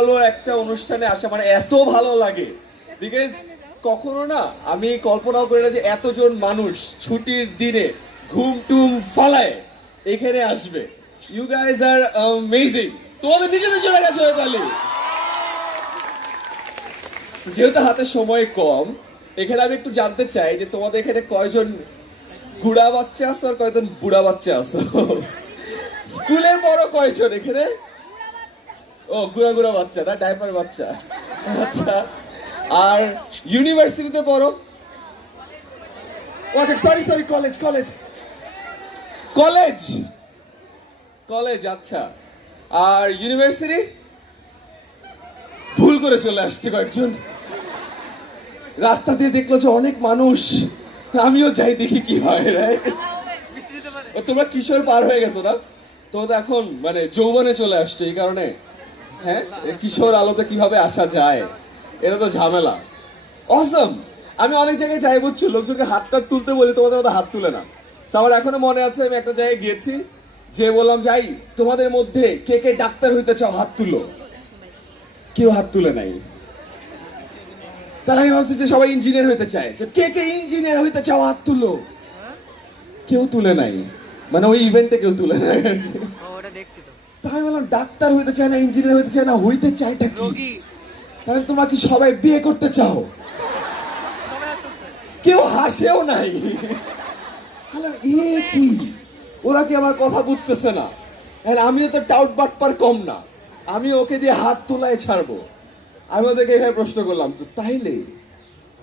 ভালো একটা অনুষ্ঠানে আসা মানে এত ভালো লাগে, বিকজ কখনো না আমি কল্পনাও করি না যে এতজন মানুষ ছুটির দিনে ঘুম টুম ফালায় এখানে আসবে। You guys are amazing. তোমাদের নিজেদের জন্য কাছে তাহলে, যেহেতু হাতে সময় কম, এখানে আমি একটু জানতে চাই যে তোমাদের এখানে কয়জন গুড়া বাচ্চা আছো আর কয়জন বুড়া বাচ্চা আছো? স্কুলের বড় কয়জন এখানে? ও গুড়া গুড়া বাচ্চা না, ডাইপার বাচ্চা। আচ্ছা, আর ইউনিভার্সিটিতে পড়ো? আচ্ছা, sorry sorry, college college college college আচ্ছা। আর ইউনিভার্সিটি? ভুল করে চলে আসছে কয়েকজন। রাস্তা দিয়ে দেখলো যে অনেক মানুষ, আমিও যাই দেখি কি হয়। তোমরা কিশোর পার হয়ে গেছো না, তোমরা তো এখন মানে যৌবনে চলে আসছো, এই কারণে হ্যাঁ কিশোর আলোতে কিভাবে আসা যায় এটা তো ঝামেলা। অসম। আমি অনেক জায়গায় যাই বুঝছো, লোকজনকে হাতটা তুলতে বলি, তোমাদের মধ্যে হাত তুলে না। আমার এখনো মনে আছে, আমি একটা জায়গায় গিয়েছি, যে বললাম যাই তোমাদের মধ্যে কে কে ডাক্তার হইতে চাও হাত তুলো, কেউ হাত তুলে নাই। তাহলে আমি ভাবছি যে সবাই ইঞ্জিনিয়ার হইতে চায়, কে কে ইঞ্জিনিয়ার হইতে চাও হাত তুলো, কেউ তুলে নাই, মানে ওই ইভেন্টে কেউ তুলে নাই। তাই আমি বললাম ডাক্তার হইতে চায় না, ইঞ্জিনিয়ার হইতে চায় না, হইতে চায়টা কি? কারণ তোমরা কি সবাই বিয়ে করতে চাও? কেউ হাসেও নাই। এ কি, ওরা কি আমার কথা বুঝতেছে না? আমিও তো টাউট বাটপার কম না, আমি ওকে দিয়ে হাত তোলায় ছাড়বো। আমি ওদেরকে এভাবে প্রশ্ন করলাম, তো তাইলে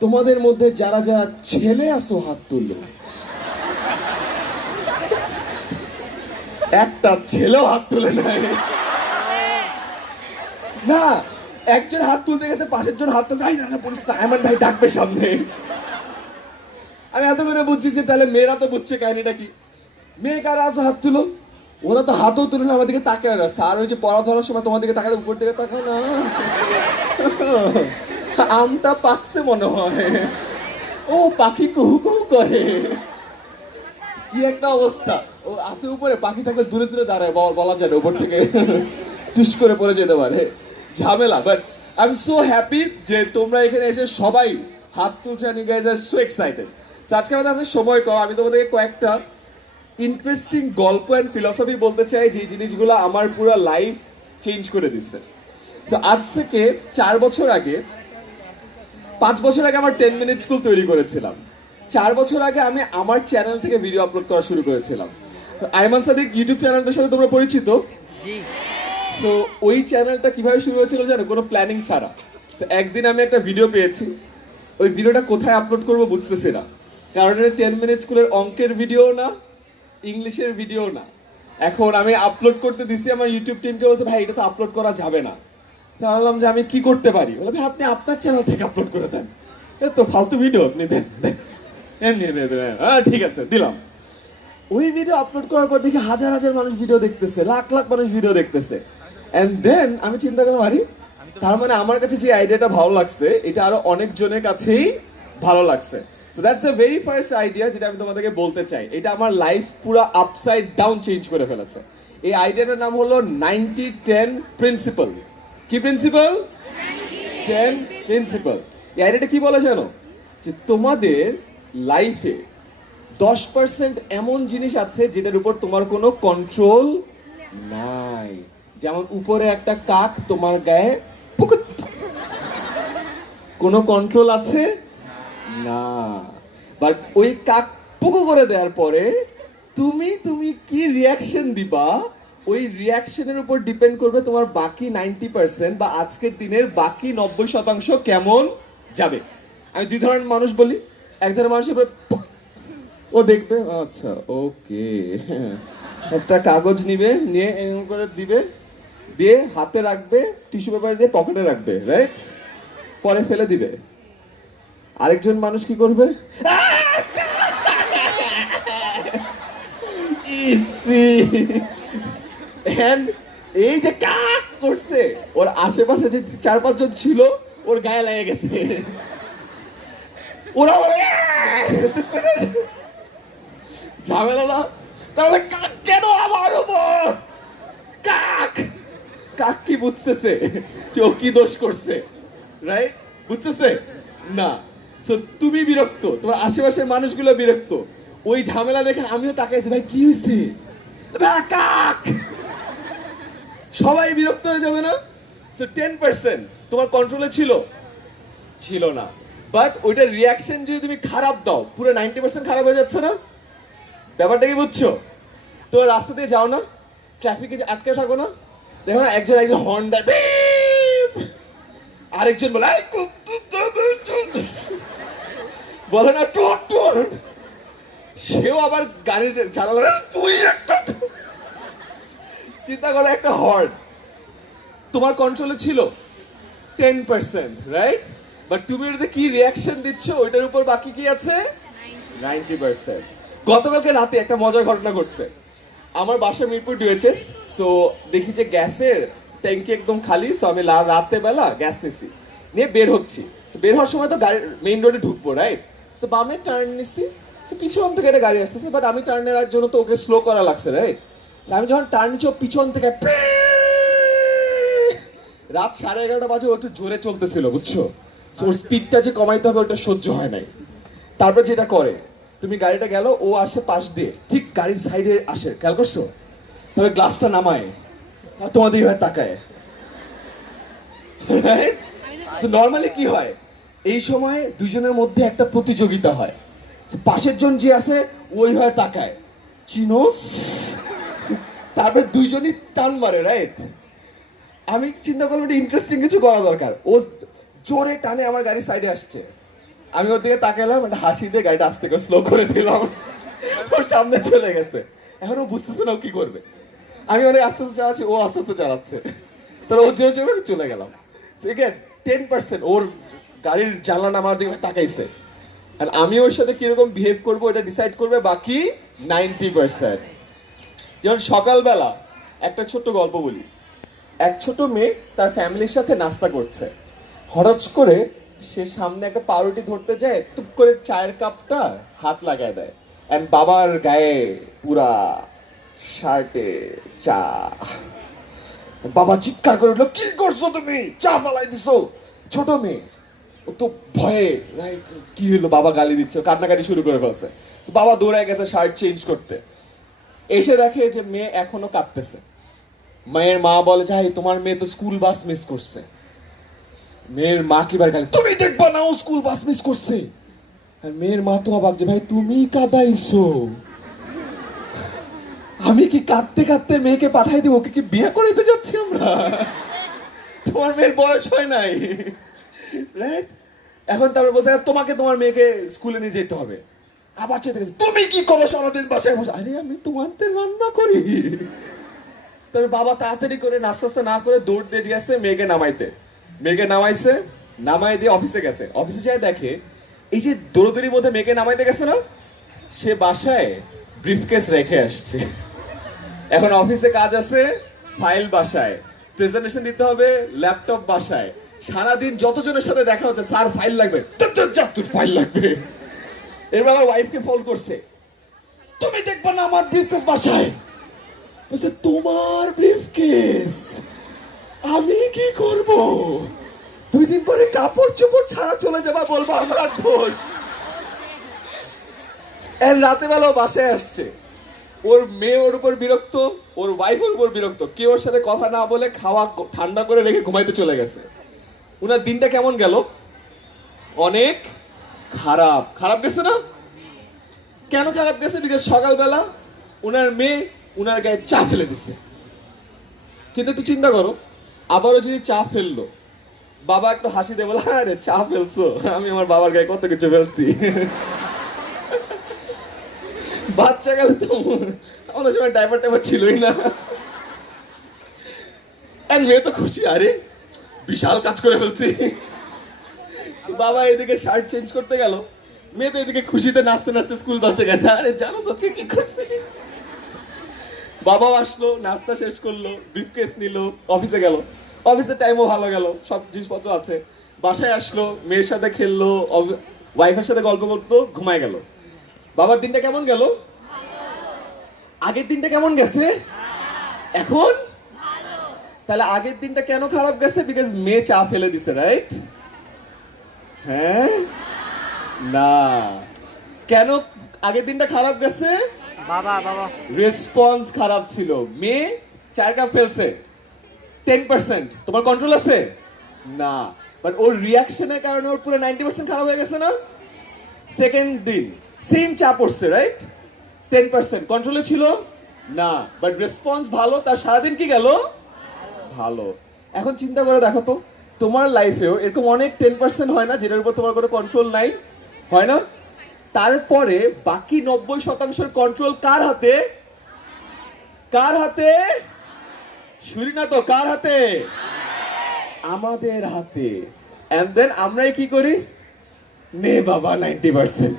তোমাদের মধ্যে যারা যারা ছেলে আসো হাত তুললো। একটা ছেলেও হাত তুলে নাই। না, একজন হাত তুলতে গেছে, পাশের জন হাত তুলতে, না বলিস না, এমন ভাই ডাকবে সামনে। আমি এত করে বুঝছি যে তাহলে মেয়েরা তো বুঝছে কাহিনীটা কি। মেয়ে কারা আছে হাত তুলো, ওরা তো হাতও তুলে না, আমার দিকে তাকায় না। স্যার ওই যে পড়া ধরার সময় তোমার দিকে তাকালে উপর দিকে তাকায় না, আমটা পাকছে মনে হয়, ও পাখি কুহু কুহু করে, কি একটা অবস্থা। ও আসে উপরে, পাখি থাকলে দূরে দূরে দাঁড়ায়, বলা যায় না, উপর থেকে টুস করে পড়ে যেতে পারে, ঝামেলা। But I am so happy যে তোমরা এখানে এসে সবাই হাত তুলছেন, you guys are so excited. আজকে আমাদের সময় কম, আমি তোমাদেরকে কয়েকটা ইন্টারেস্টিং গল্প অ্যান্ড ফিলসফি বলতে চাই, যে জিনিসগুলো আমার পুরো লাইফ চেঞ্জ করে দিচ্ছে। আজ থেকে 4 বছর আগে, 5 বছর আগে আমার 10 মিনিট স্কুল তৈরি করেছিলাম। 4 বছর আগে আমি আমার চ্যানেল থেকে ভিডিও আপলোড করা শুরু করেছিলাম। আইমান সাদিক ইউটিউব চ্যানেলটার সাথে তোমরা পরিচিত? সো ওই চ্যানেলটা কিভাবে শুরু হয়েছিল জানো? কোনো প্ল্যানিং ছাড়া। একদিন আমি একটা ভিডিও পেয়েছি, ওই ভিডিওটা কোথায় আপলোড করবো বুঝতেছি না, কারণ এটা 10 মিনিট স্কুলের অঙ্কের ভিডিও না, ইংলিশের ভিডিও না। এখন আমি আপলোড করতে দিছি, আমার ইউটিউব টিমকে বলছে ভাই এটা তো আপলোড করা যাবে না। বললাম যে আমি কি করতে পারি? বলে ভাই আপনি আপনার চ্যানেল থেকে আপলোড করে দেন, তো ফালতু ভিডিও আপনি দেন। এমনি হ্যাঁ ঠিক আছে দিলাম। ওই ভিডিও আপলোড করার পর দেখি হাজার হাজার মানুষ ভিডিও দেখতেছে, লাখ লাখ মানুষ ভিডিও দেখতেছে। এন্ড দেন আমি চিন্তা করলাম আরে, তার মানে আমার কাছে যে আইডিয়াটা ভালো লাগছে, এটা আরো অনেক জনের কাছেই ভালো লাগছে। So that's the very first idea যেটা আমি তোমাদেরকে বলতে চাই। এটা আমার লাইফ পুরো আপসাইড ডাউন চেঞ্জ করে ফেলেছে। এই আইডিয়াটার নাম হলো 90-10 প্রিন্সিপাল। কি প্রিন্সিপাল? 10 প্রিন্সিপাল। এই আইডিয়াটা কি বলে জানো? যে তোমাদের লাইফে 10% এমন জিনিস আছে যেটার উপর তোমার কোনো কন্ট্রোল নাই। যেমন উপরে একটা কাক তোমার গায়ে পুকুত, কোনো কন্ট্রোল আছে না। বাট ওই কাক পুকু করে দেওয়ার পরে তুমি তুমি কি রিয়াকশন দিবা, ওই রিয়াকশনের উপর ডিপেন্ড করবে তোমার বাকি 90% বা আজকের দিনের বাকি 90% কেমন যাবে। আমি 2 ধরনের মানুষ বলি। এক ধরনের মানুষের ও দেখবে আচ্ছা ওকে, একটা কাগজ নিবে, নিয়ে এরকম করে দিবে, দিয়ে হাতে রাখবে, টিস্যু পেপার দিয়ে পকেটে রাখবে, রাইট, পরে ফেলে দিবে। আরেকজন মানুষ কি করবে? এই যে কাক করছে, ওর আশেপাশে যে 4-5 জন ছিল ওর গায়ে লেগে গেছে, ওরা ঝামেলা না। তাহলে কাক কেন আমার উপর? কাক কাক কি বুঝতেছে যে ও কি দোষ করছে, রাইট? বুঝতেছে না। সো তুমি বিরক্ত, তোমার আশেপাশের মানুষগুলো বিরক্ত, ওই ঝামেলা দেখে আমিও তাকাইছি, ভাই কি হয়েছে, কাক, সবাই বিরক্ত হয়ে যাবে না? সো 10% তোমার কন্ট্রোলে ছিল, ছিল না। বাট ওইটার রিয়াকশন যদি তুমি খারাপ দাও, পুরো 90% খারাপ হয়ে যাচ্ছে না? ব্যাপারটা কি বুঝছো? তোমার রাস্তা দিয়ে যাও না, ট্রাফিকে আটকে থাকো না, দেখো না একজন একজন হর্ন দেয়, বিপ! আরেকজন বলে বলে না টোট টোট, সেও আবার গাড়ির জানালা তুই একটা, চিন্তা করো একটা হর্ন তোমার কন্ট্রোলে ছিল 10%, রাইট? বাট তুমি ওটাতে কি রিয়াকশন দিচ্ছ ওইটার উপর বাকি কি আছে 90%। গতকালকে রাতে একটা মজার ঘটনা ঘটছে। আমার বাসা মিরপুর ডিএচএস, সো দেখি যে গ্যাসের ট্যাঙ্কি একদম খালি, সো আমি রাতে বেলা গ্যাস নিছি, নিয়ে বের হচ্ছি। বের হওয়ার সময় তো গাড়ি মেইন রোডে ঢুকবো, রাইট? সো বামে টার্ন নিচ্ছি, সো পিছন থেকে একটা গাড়ি আসতেছে, বাট আমি টার্ন নেওয়ার জন্য তো ওকে স্লো করা লাগছে, রাইট? আমি যখন টার্ন নিচ্ছি পিছন থেকে রাত 11:30 বাজে, ও একটু জোরে চলতেছিল, বুঝছো? ওর স্পিডটা যে কমাইতে হবে ওটা সহ্য হয় নাই। তারপর যেটা করে, তুমি গাড়িটা গেল, ও আসে পাশ দিয়ে, ঠিক গাড়ির সাইডে আসে, খেয়াল করছো? তবে গ্লাসটা নামায় আর তোমাদের এইভাবে তাকায়, নর্মালি কি হয় এই সময় দুজনের মধ্যে একটা প্রতিযোগিতা হয়, পাশের জন যে আছে ওইভাবে তাকায়, চিনোস, তারপর দুইজনই টান মারে, রাইট? আমি চিন্তা করলাম এটা ইন্টারেস্টিং কিছু করা দরকার। ও জোরে টানে আমার গাড়ির সাইডে আসছে, আমি ওর দিকে তাকালাম, একটা হাসি দিয়ে গাড়িটা আস্তে করে স্লো করে দিলাম, ওর সামনে চলে গেছে। এখন ও বুঝতেছে না ও কি করবে। আমি অনেক আস্তে আস্তে চালাচ্ছি, ও আস্তে আস্তে চালাচ্ছে, তাহলে ওর জোরে চলে চলে গেলাম। 10% ওর গাড়ির জানলা আমার দিকে তাকাইছে, আর আমি ওর সাথে কিরকম বিহেভ করবো এটা ডিসাইড করবে বাকি 90%। যেমন সকালবেলা একটা ছোট্ট গল্প বলি। এক ছোট মেয়ে তার ফ্যামিলির সাথে নাস্তা করছে, হঠাৎ করে সে সামনে একটা পাউরুটি ধরতে যায়, টুপ করে চায়ের কাপটা হাত লাগায় দেয়, এন্ড বাবার গায়ে পুরা শার্টে চা। বাবা চিৎকার করে উঠলো, কি করছো তুমি, চা ফালাই দিছো। ছোট মেয়ে, ও তো ভয়ে, কি হলো, বাবা গালি দিচ্ছে, কান্নাকাটি শুরু করে ফেলছে। বাবা দৌড়ায় গেছে শার্ট চেঞ্জ করতে, এসে দেখে যে মেয়ে এখনো কাঁদতেছে। মেয়ের মা বলে, যাই তোমার মেয়ে তো স্কুল বাস মিস করছে। মেয়ের মা কিবার গালি, তুমি দেখবা না ও স্কুল বাস মিস করছে। আর মেয়ের মা তো অবাক যে, ভাই তুমি কাঁদাইছো, আমি কি কাঁদতে কাঁদতে মেয়েকে পাঠাই দিব, ওকে কি বিয়ে করাইতে যাচ্ছি আমরা? তোমার মেয়ের বয়স হয় নাই, রাইট? এখন তারপর বলছে তোমাকে তোমার মেয়েকে স্কুলে নিয়ে যেতে হবে। আবার চেতে গেছে, তুমি কি করো সারাদিন বাসায় বসে? আরে আমি তোমারতে রান্না করি। তবে বাবা তাড়াতাড়ি করে নাস্তা না করে দৌড় দিয়ে গেছে মেয়েকে নামাইতে। মেয়েকে নামাইছে, নামাই দিয়ে অফিসে গেছে। অফিসে যায় দেখে এই যে দৌড়দৌড়ির মধ্যে মেয়েকে নামাইতে গেছে না, সে বাসায় ব্রিফকেস রেখে আসছে। এখন অফিসে কাজ আছে, ফাইল বাসায়, প্রেজেন্টেশন দিতে হবে, ল্যাপটপ বাসায়, সারাদিন যতজনের সাথে দেখা হচ্ছে, স্যার ফাইল লাগবে, তোর ফাইল লাগবে। এরপর আমার ওয়াইফকে ফোন করছে, তুমি দেখবা না আমার ব্রিফকেস বাসায়। বলছে তোমার ব্রিফকেস আমি কি করব? 2 দিন পরে কাপড় চোপড় ছাড়া চলে যাবা, বলবো আমার দোষ। এর রাতে বেলা বাসায় আসছে, ওর মেয়ে ওর উপর বিরক্ত, ওর ওয়াইফ ওর উপর বিরক্ত, কেউ ওর সাথে কথা না বলে খাওয়া ঠান্ডা করে রেখে ঘুমাইতে চলে গেছে। উনার দিনটা কেমন গেল? অনেক খারাপ। খারাপ গেছে না? কেন খারাপ গেছে? বিকজ সকালবেলা উনার মেয়ে উনার গায়ে চা ফেলে দিচ্ছে। কিন্তু একটু চিন্তা করো, আবারও যদি চা ফেললো, বাবা একটু হাসি দিয়ে বলে, আরে চা ফেলছো, আমি আমার বাবার গায়ে কত কিছু ফেলছি। বাচ্চা গেলে তো আমাদের সময় ডাইপার টাইপার ছিলই না। আর মেয়ে তো খুশি, আরে বিশাল কাজ করে ফেলছি। বাবা এদিকে শার্ট চেঞ্জ করতে গেল, মেয়ে তো এদিকে খুশিতে নাচতে নাচতে স্কুল বাসে গেছে। আরে জানো আজকে কি করছে? বাবাও আসলো, নাস্তা শেষ করলো, ব্রিফকেস নিল, অফিসে গেল। অফিসের টাইমও ভালো গেল, সব জিনিসপত্র আছে। বাসায় আসলো, মেয়ের সাথে খেললো, ওয়াইফের সাথে গল্প করতো, ঘুমায় গেল। বাবার দিনটা কেমন গেল? আগের দিনটা কেমন গেছে? এখন তাহলে আগের দিনটা কেন খারাপ গেছে? বিকজ মেয়ে চা ফেলে দিছে, রাইট? হ্যাঁ না, কেন আগের দিনটা খারাপ গেছে? বাবা বাবা রেসপন্স খারাপ ছিল। মেয়ে 4 কাপ ফেলছে, 10%, তোমার কন্ট্রোল আছে না, বাট ওর রিয়াকশনের কারণে ওর পুরো 90% খারাপ হয়ে গেছে না? সেকেন্ড দিন সেম চা পড়ছে, রাইট? 10% কন্ট্রোলে ছিল না, বাট রেসপন্স ভালো, তার সারাদিন কি গেল ভালো। এখন চিন্তা করে দেখো তো, তোমার লাইফেও এরকম অনেক 10% হয় না যেটার উপর তোমার কোনো কন্ট্রোল নাই, হয় না? তারপরে বাকি 90% কন্ট্রোল কার হাতে? কার হাতে? শুনি না তো, কার হাতে? আমাদের হাতে। এন্ড দেন আমরাই কি করি? নে বাবা 90%,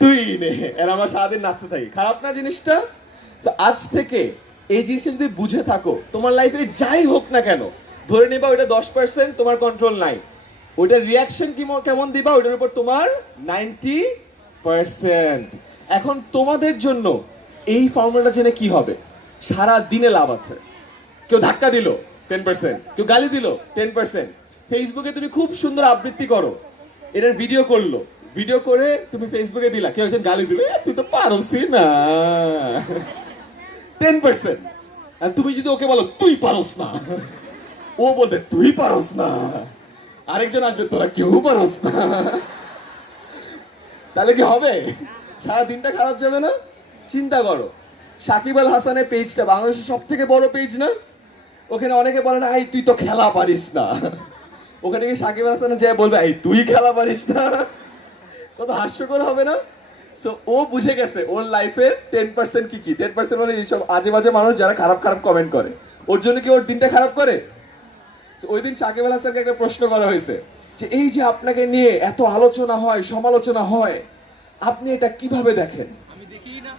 তুই নে, আর আমরা সারাদিন নাচতে থাকি। খারাপ না জিনিসটা? So, আজ থেকে এই জিনিসটা যদি বুঝে থাকো, তোমার লাইফে যাই হোক না কেন, ধরে নেবা ওইটা 10% তোমার কন্ট্রোল নাই, ওইটার রিয়াকশন কেমন দিবা ওইটার উপর তোমার 90%। এখন তোমাদের জন্য এই ফর্মুলাটা জেনে কি হবে? সারা দিনে লাভ আছে। কেউ ধাক্কা দিল 10%, কেউ গালি দিল 10%, ফেসবুকে তুমি খুব সুন্দর আবৃত্তি করো, এটার ভিডিও করলো, ভিডিও করে তুমি ফেসবুকে দিলা, কেউ একজন গালি দিল, তুই তো পারোসই না, 10%। আর তুমি যদি ওকে বলো তুই পারোস না, ও বলবে তুই পারোস না, আরেকজন আসবে তোরা কেউ পারোস না, তাহলে কি হবে? সারা দিনটা খারাপ যাবে না? চিন্তা করো, সাকিব আল হাসানের পেজটা বাংলাদেশের সব থেকে বড় পেজ না? ওখানে অনেকে বলে না, এই তুই তো খেলা পারিস না, ওখানে কি সাকিব আল হাসান যে বলবে এই তুই খেলা পারিস না? কত হাস্যকর হবে না? সো ও বুঝে গেছে ওর লাইফের 10% কি কি। 10% মানে এইসব আজে বাজে মানুষ যারা খারাপ খারাপ কমেন্ট করে, ওর জন্য কি ওর দিনটা খারাপ করে? ওই দিন সাকিব আল হাসানকে একটা প্রশ্ন করা হয়েছে যে এই যে আপনাকে নিয়ে এত আলোচনা হয়, সমালোচনা হয়, আপনি এটা কিভাবে দেখেন? আমি দেখি না।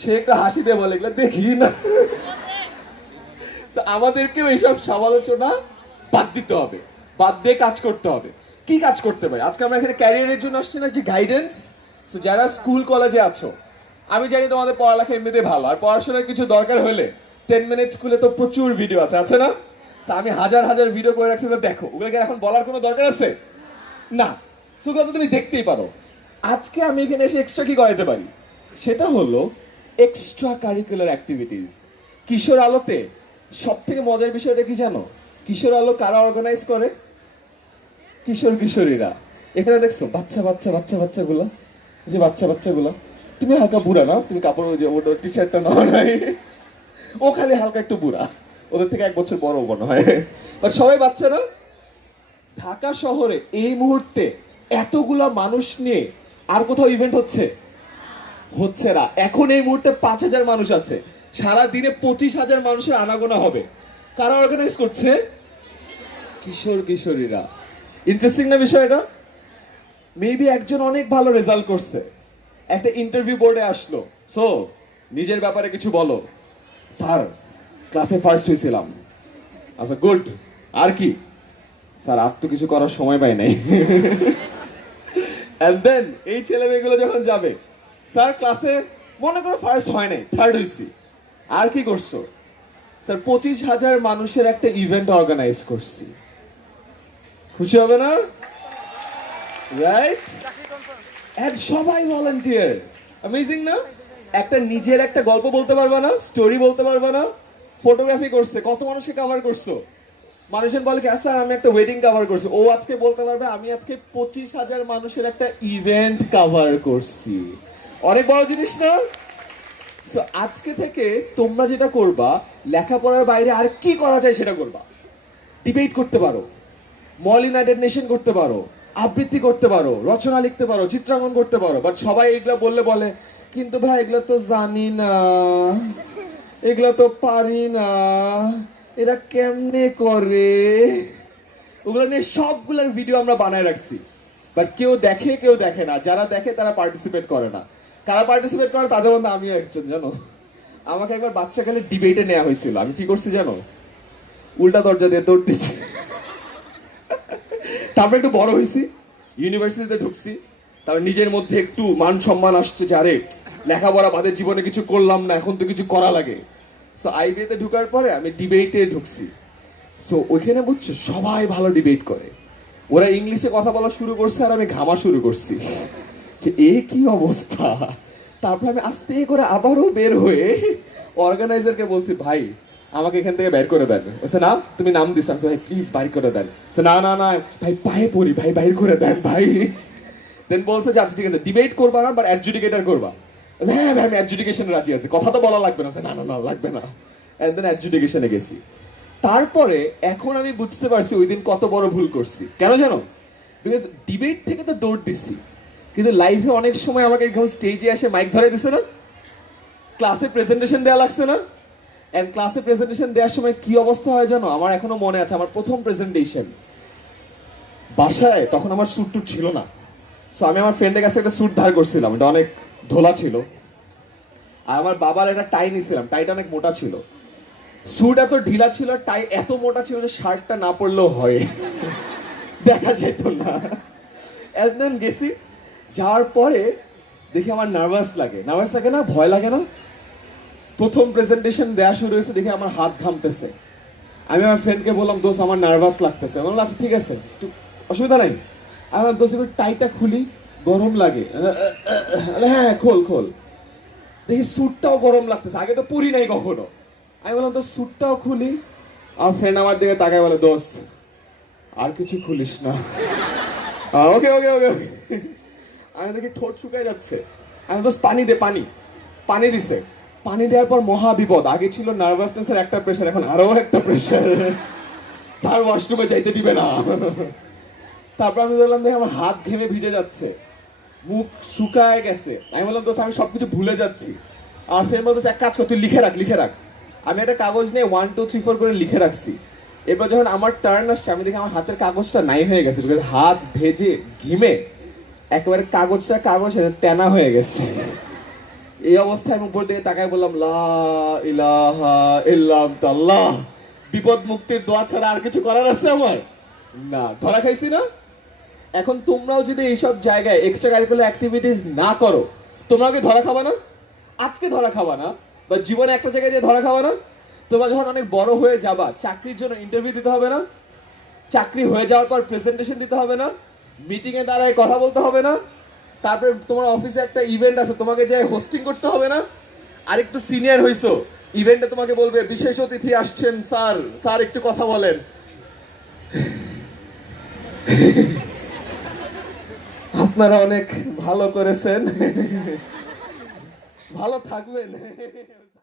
সে একটা হাসি দিয়ে বলে এগুলো দেখি না। So, আমাদেরকেও এইসব সমালোচনা বাদ দিতে হবে, বাদ দিয়ে কাজ করতে হবে। কি কাজ করতে পারি? আজকে আমরা এখানে ক্যারিয়ারের জন্য আসছি না, যে গাইডেন্স। তো যারা স্কুল কলেজে আছো, আমি জানি তোমাদের পড়ালেখা এমনিতে ভালো, আর পড়াশোনার কিছু দরকার হলে 10 মিনিট স্কুলে তো প্রচুর ভিডিও আছে না? তো আমি হাজার হাজার ভিডিও করে রাখছি, দেখো, ওগুলোকে এখন বলার কোনো দরকার আছে না, সেগুলো তো তুমি দেখতেই পারো। আজকে আমি এখানে এসে এক্সট্রা কি করাইতে পারি? সেটা হলো এক্সট্রা কারিকুলার অ্যাক্টিভিটিস। কিশোর আলোতে সব থেকে মজার বিষয়টা কি জানো? কিশোর আলো কারা অর্গানাইজ করে? কিশোর কিশোরীরা। এখানে দেখছো বাচ্চা বাচ্চা বাচ্চা বাচ্চাগুলো, যে বাচ্চা বাচ্চাগুলো, তুমি হালকা বুড়া না, তুমি কাপড় ওটা টি শার্টটা নাও নাই, ও খালি হালকা একটু বুড়া, ওদের থেকে 1 বছর বড় মনে হয়, বাট সবাই বাচ্চা না? ঢাকা শহরে এই মুহূর্তে এতগুলা মানুষ নিয়ে আর কোথাও ইভেন্ট হচ্ছে? হচ্ছে না। এখন এই মুহূর্তে 5,000 মানুষ আছে, সারা দিনে 25,000 মানুষের আনাগোনা হবে। কারা অর্গানাইজ করছে? কিশোর কিশোরীরা। ইন্টারেস্টিং না বিষয়টা? মেবি একজন অনেক ভালো রেজাল্ট করছে, একটা ইন্টারভিউ বোর্ডে আসলো, সো নিজের ব্যাপারে কিছু বলো। স্যার ক্লাসে ফার্স্ট হয়েছিলাম। আচ্ছা গুড, আর কি? স্যার আর তো কিছু করার সময় পাই নাই। এন্ড দেন এই ছেলে মেয়েগুলো যখন যাবে, স্যার ক্লাসে মনে করো ফার্স্ট হয় নাই, থার্ড হয়েছি, আর কি করছো? স্যার 25,000 মানুষের একটা ইভেন্ট অর্গানাইজ করছি। খুশি হবে না? রাইট? এন্ড সবাই ভলান্টিয়ার। অ্যামেজিং না? একটা নিজের একটা গল্প বলতে পারবা না, স্টোরি বলতে পারবা না, ফটোগ্রাফি করছে, কত মানুষকে কভার করছো। মানুষজন বলে কি স্যার আমি একটা ওয়েডিং কভার করছি, ও আজকে বলতে পারবে আমি আজকে 25,000 মানুষের একটা ইভেন্ট কভার করছি। অনেক বড় জিনিস না? সো আজকে থেকে তোমরা যেটা করবা, লেখাপড়ার বাইরে আর কি করা যায় সেটা করবা। ডিবেট করতে পারো, মল ইউনাইটেড নেশন করতে পারো, আবৃত্তি করতে পারো, রচনা লিখতে পারো, চিত্রাঙ্কন করতে পারো। বাট সবাই এগুলো বলে কিন্তু ভাই এগুলো তো জানি না, এগুলো তো পারি না, এরা কেমনে করে, ওগুলো নিয়ে সবগুলোর ভিডিও আমরা বানায় রাখছি। বাট কেউ দেখে কেউ দেখে না, যারা দেখে তারা পার্টিসিপেট করে না। কারা পার্টিসিপেট করে? তাদের মধ্যে আমিও একজন, জানো। আমাকে একবার বাচ্চাকালে ডিবেটে নেওয়া হয়েছিল, আমি কি করছি জানো? উল্টা দরজা দিয়ে দৌড় দিচ্ছি। তারপরে একটু বড় হয়েছি, ইউনিভার্সিটিতে ঢুকছি, তারপর নিজের মধ্যে একটু মান সম্মান আসছে, যারে লেখাপড়া বাদের জীবনে কিছু করলাম না, এখন তো কিছু করা লাগে। সো আইবিএতে ঢুকার পরে আমি ডিবেটে ঢুকছি। সো ওইখানে বুঝছো সবাই ভালো ডিবেট করে, ওরা ইংলিশে কথা বলা শুরু করছে আর আমি ঘামা শুরু করছি যে এ কি অবস্থা। তারপর আমি আস্তে করে আবারও বের হয়ে অর্গানাইজারকে বলছি, ভাই আমাকে এখান থেকে বের করে দেন। বলছে না তুমি নাম দিস, ভাই প্লিজ বাইর করে দেন। না না না ভাই পায়ে পড়ি ভাই, বাইর করে দেন ভাই। দেন বলছে যে আচ্ছা ঠিক আছে ডিবেট করবা না বাট অ্যাডজুডিকেটর করবা। হ্যাঁ ভাই আমি অ্যাডজুডিকেশনে রাজি আছি, কথা তো বলা লাগবে না। না না না লাগবে না। এন্ড দেন অ্যাডজুডিকেশনে গেছি। তারপরে এখন আমি বুঝতে পারছি ওই দিন কত বড় ভুল করছি। কেন জানো? বিকজ ডিবেট থেকে তো দৌড় দিচ্ছি, কিন্তু লাইফে অনেক সময় আমাকে একদম স্টেজে এসে মাইক ধরে দিছে না, ক্লাসে প্রেজেন্টেশন দেওয়া লাগছে না। অ্যান্ড ক্লাসে প্রেজেন্টেশন দেওয়ার সময় কি অবস্থা হয় জানো? আমার এখনো মনে আছে আমার প্রথম প্রেজেন্টেশন বাসায়, তখন আমার স্যুট টুট ছিল না। সো আমি আমার ফ্রেন্ডের কাছে একটা স্যুট ধার করছিলাম, এটা অনেক ধোলা ছিল। আর আমার বাবার একটা টাই নিয়েছিলাম, টাইটা অনেক মোটা ছিল। স্যুট এত ঢিলা ছিল, টাই এত মোটা ছিল যে শার্টটা না পরলেও হয়, দেখা যেত না। একদিন গেছি, যাওয়ার পরে দেখি আমার নার্ভাস লাগে না, ভয় লাগে না। প্রথম প্রেজেন্টেশন দেওয়া শুরু হয়েছে, দেখি আমার হাত ঘামতেছে। আমি আমার ফ্রেন্ডকে বললাম দোস্ত আমার নার্ভাস লাগতেছে। বললাম আচ্ছা ঠিক আছে একটু অসুবিধা নাই। আমার দোস্ত একটু টাইটা খুলি, গরম লাগে। হ্যাঁ খোল খোল। দেখি স্যুটটাও গরম লাগতেছে, আগে তো পরি নাই কখনো। আমি বললাম তো স্যুটটাও খুলি। আমার ফ্রেন্ড আমার দিকে তাকায় বলে দোস্ত আর কিছু খুলিস না। ওকে ওকে ওকে ওকে। আমি দেখি ঠোঁট শুকায় যাচ্ছে। আমি দোস্ত পানি দে, পানি। পানি দিছে। পানি দেওয়ার পর মহা বিপদ। আগে ছিল নার্ভাসনেসের একটা প্রেশার, এখন আরো একটা প্রেশার। স্যার ওয়াশরুমে যাইতে দিবে না। তারপর আমি বললাম দেখি আমার হাত ঘেমে ভিজে যাচ্ছে, মুখ শুকায় গেছে। আমি বললাম দোস্ত আমি সবকিছু ভুলে যাচ্ছি। আর ফ্রেন্ড বলতেছে এক কাজ কর তুই লিখে রাখ লিখে রাখ। আমি একটা কাগজ নিয়ে 1 2 3 4 করে লিখে রাখছি। এবার যখন আমার টার্ন আসছে আমি দেখি আমার হাতের কাগজটা নাই হয়ে গেছে, বিকজ হাত ভেজে ঘিমে একেবারে কাগজ তেনা হয়ে গেছে। এই অবস্থায় আমি উপর দিকে তাকায় বললাম লা ইলাহা ইল্লাল্লাহ, বিপদ মুক্তির দোয়া ছাড়া আর কিছু করার আছে আমার? না, ধরা খাইছি না। এখন তোমরাও যদি এইসব জায়গায় এক্সট্রা কারিকুলার অ্যাক্টিভিটিস না করো, তোমরাও কি ধরা খাবা না? আজকে ধরা খাবা না, বা জীবনে একটা জায়গায় যে ধরা খাবা না? তোমরা যখন অনেক বড় হয়ে যাবা, চাকরির জন্য ইন্টারভিউ দিতে হবে না? চাকরি হয়ে যাওয়ার পর প্রেজেন্টেশন দিতে হবে না? মিটিং এ দাঁড়ায় কথা বলতে হবে না? তারপরে তোমার অফিসে একটা ইভেন্ট আছে, তোমাকে যে হোস্টিং করতে হবে না? আরেকটু সিনিয়র হইছো, ইভেন্টে তোমাকে বলবে বিশেষ অতিথি আসছেন স্যার, স্যার একটু কথা বলেন। আপনারা অনেক ভালো করেছেন, ভালো থাকবেন।